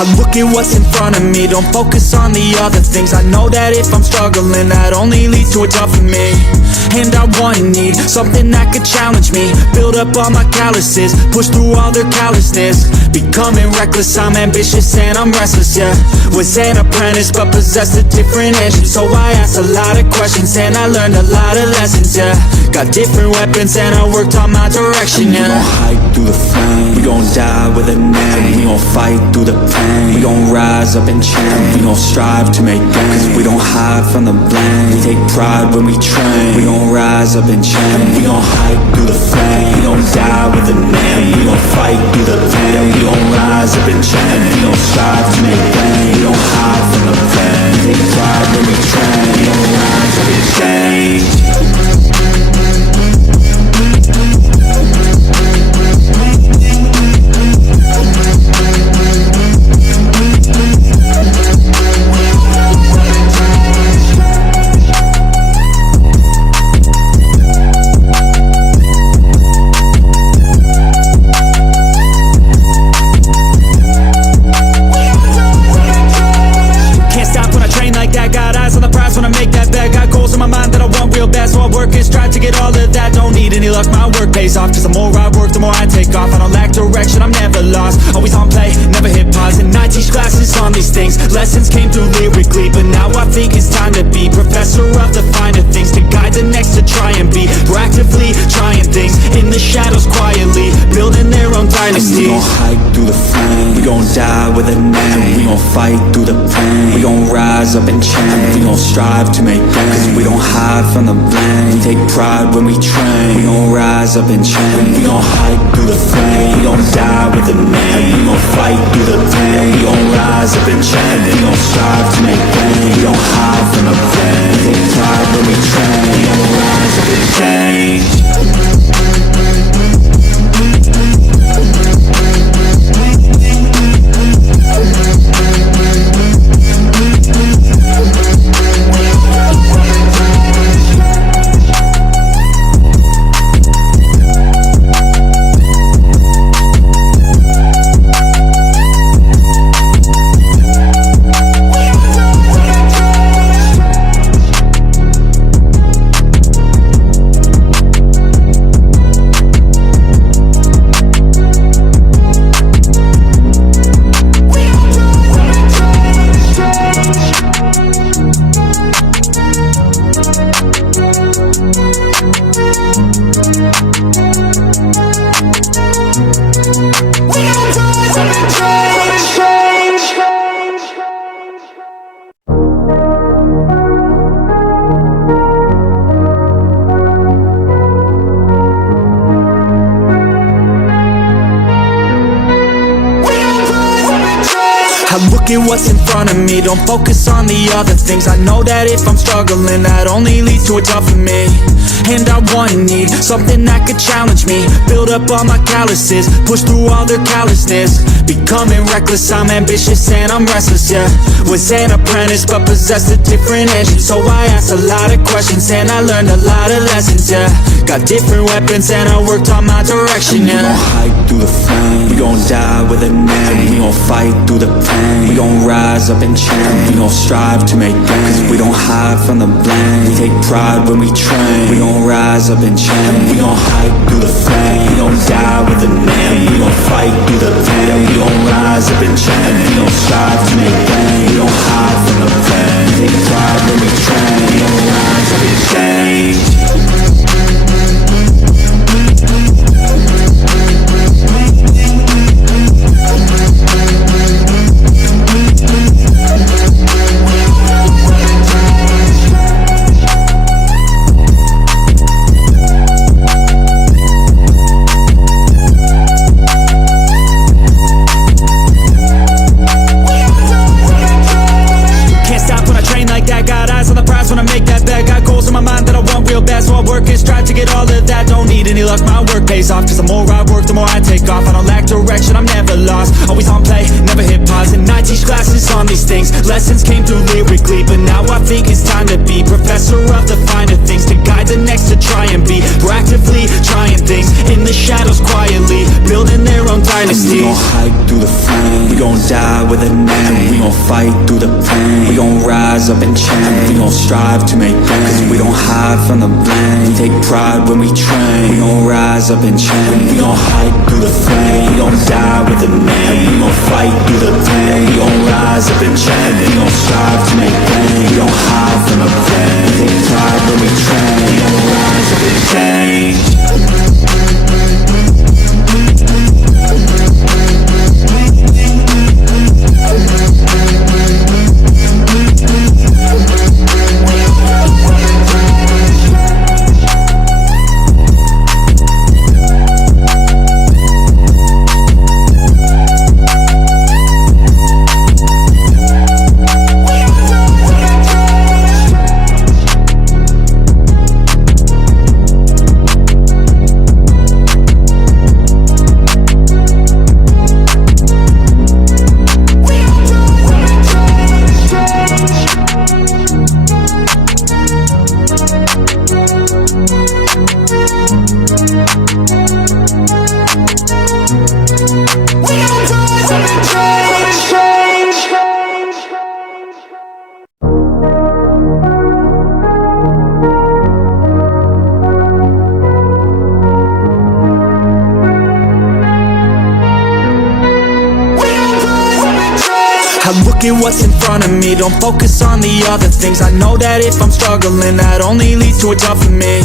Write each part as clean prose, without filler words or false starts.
I look at what's in front of me, don't focus on the other things. I know that if I'm struggling, that only leads to a tougher me. And I want and need something that could challenge me, build up all my calluses, push through all their callousness. Becoming reckless, I'm ambitious and I'm restless, yeah. Was an apprentice but possessed a different edge, so I asked a lot of questions and I learned a lot of lessons, yeah. Got different weapons and I worked on my direction, yeah. We gon' hike through the flame, we gon' die with a name. We gon' fight through the pain, we gon' rise up and change. We gon' strive to make gains, cause we don't hide from the blame. We take pride when we train, we gon' rise up and change. We gon' hike through the flame, we gon' die with a name. We gon' fight through the pain, we gon' rise up and change. We gon' strive to make gains, we don't hide from the pain. We take pride when we train, we gon' rise up and change. Off, cause the more I work, the more I take off. I don't lack direction, I'm never lost. Always on play, never hit pause. And I teach classes on these things. Lessons came through lyrically, but now I think it's time to be professor of the finer things, to guide the next to try and be proactively trying things in the shadows quietly, building their own dynasty. And we gon' hike through the flame, we gon' die with a name. We gon' fight through the pain, we gon' rise up and change. We gon' strive to make gains, cause we don't hide from the blame. We take pride when we train, we gon' rise up and change. We gon' hike through the flame, we gon' die with a name. We gon' fight through the pain, we gon' rise up and change. We gon' strive to make gains, we don't hide from the pain. We take pride when we train, we gon' rise up and change. I look at what's in front of me, don't focus on the other things. I know that if I'm struggling, that only leads to a tougher me. And I want and need something that could challenge me, build up all my calluses, push through all their callousness. Becoming reckless, I'm ambitious and I'm restless, yeah. Was an apprentice but possessed a different edge, so I asked a lot of questions and I learned a lot of lessons, yeah. Got different weapons and I worked on my direction, yeah. We gon' hike through the flame, we gon' die with a name. We gon' fight through the pain, we gon' rise up and change. We gon' strive to make gains, cause we don't hide from the blame. We take pride when we train, we gon' rise up and change. We gon' hike through the flame, we gon' die with a name. We gon' fight through the pain, we gon' rise up and change. We gon' strive to make gains, we don't hide from the pain. We take pride when we train, we gon' rise up and change. Luck, my work pays off, cause the more I work, the more I take off. I don't lack direction, I'm never lost. Always on play, never hit pause. And I teach classes on these things. Lessons came through lyrically, but now I think it's time to be professor of the finer things, to guide the next to try and be proactively trying things in the shadows quietly, building their own time. dynasty. We gon' hike through the flame, we gon' die with a name. We gon' fight through the pain, we gon' rise up and change. We gon' strive to make gains, cause we don't hide from the blame. Take pride when we train, we gon' rise up and change. We gon' hike through the flame, we gon' die with a name. We gon' fight through the pain, we gon' rise up and change. We gon' strive to make gains, we don't hide from the blame. Take pride when we train, we gon' rise up and change. I look at what's in front of me, don't focus on the other things. I know that if I'm struggling, that only leads to a tough for me.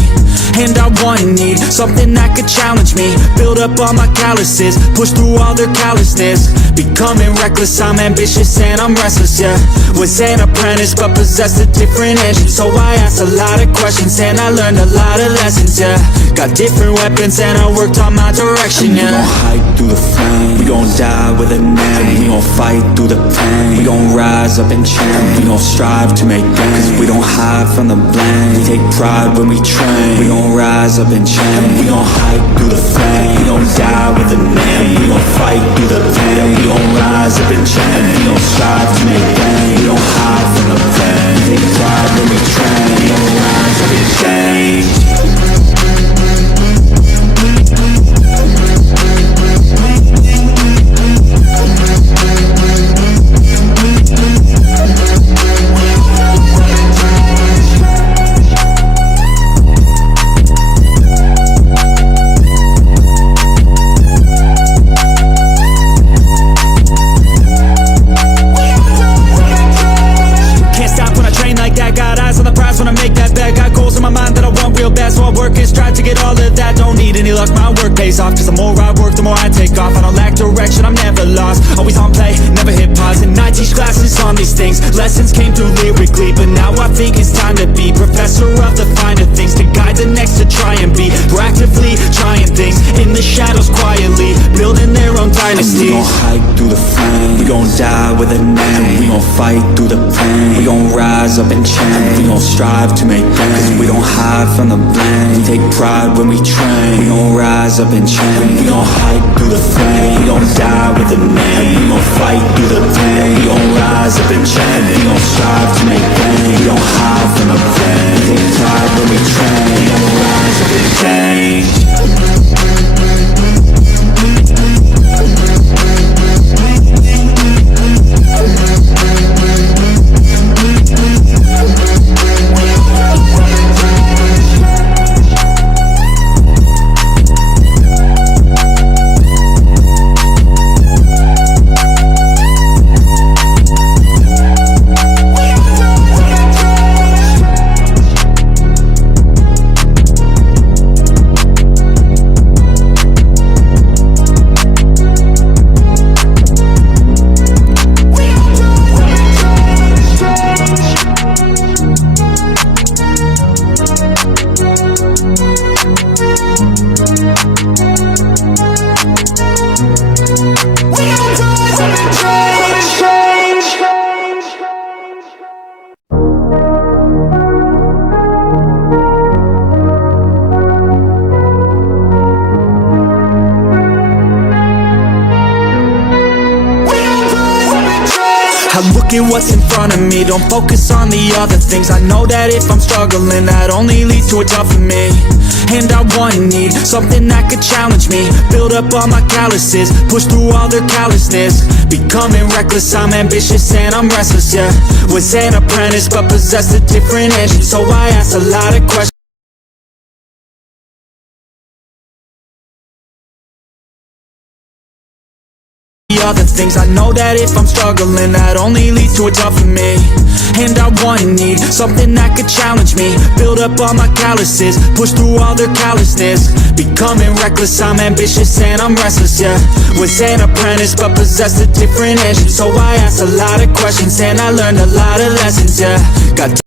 And I want and need something that could challenge me, build up all my calluses, push through all their callousness. Becoming reckless, I'm ambitious and I'm restless, yeah. Was an apprentice but possessed a different engine, so I asked a lot of questions and I learned a lot of lessons, yeah. Got different weapons and I worked on my direction, yeah. We gon' hike through the flame, we gon' die with a name. We gon' fight through the pain, we gon' rise up and change. We gon' strive to make gains, we don't hide from the blame. Take pride when we train, we gon' rise up and change. We gon' hike through the flame, we gon' die with a name. We gon' fight through the pain, we gon' rise up and change. We gon' strive to make gains, we don't hide from the pain. Take pride when we train, we gon' rise up and change. Off, cause the more I work, the more I take off. I don't lack direction, I'm never lost. Always on play, never hit pause. And I teach classes on these things. Lessons came through lyrically, but now I think it's time to be professor of the finer things, to guide the next to try and be proactively trying things in the shadows quietly, building their own dynasty. We gon' hike through the flame, we gon' die with a name. We gon' fight through the pain, we gon' rise up and change. We gon' strive to make gains, cause we don't hide from the blame. Take pride when we train, we gon' rise up and change. We gon' hike through the flame, we gon' die with a name. We gon' fight through the pain, we gon' rise up and change. We gon' strive to make gains, we don't hide from the pain. Take pride when we train, we gon' rise up and change. at what's in front of me, don't focus on the other things. I know that if I'm struggling, that only leads to a tougher me. And I want and need something that could challenge me, build up all my calluses, push through all their callousness. Becoming reckless, I'm ambitious and I'm restless, yeah. Was an apprentice but possessed a different edge, so I asked a lot of questions. Other things, I know that if I'm struggling, that only leads to a tougher me. And I want and need something that could challenge me, build up all my calluses, push through all their callousness. Becoming reckless, I'm ambitious and I'm restless, yeah. Was an apprentice but possessed a different edge, so I asked a lot of questions and I learned a lot of lessons, yeah. Got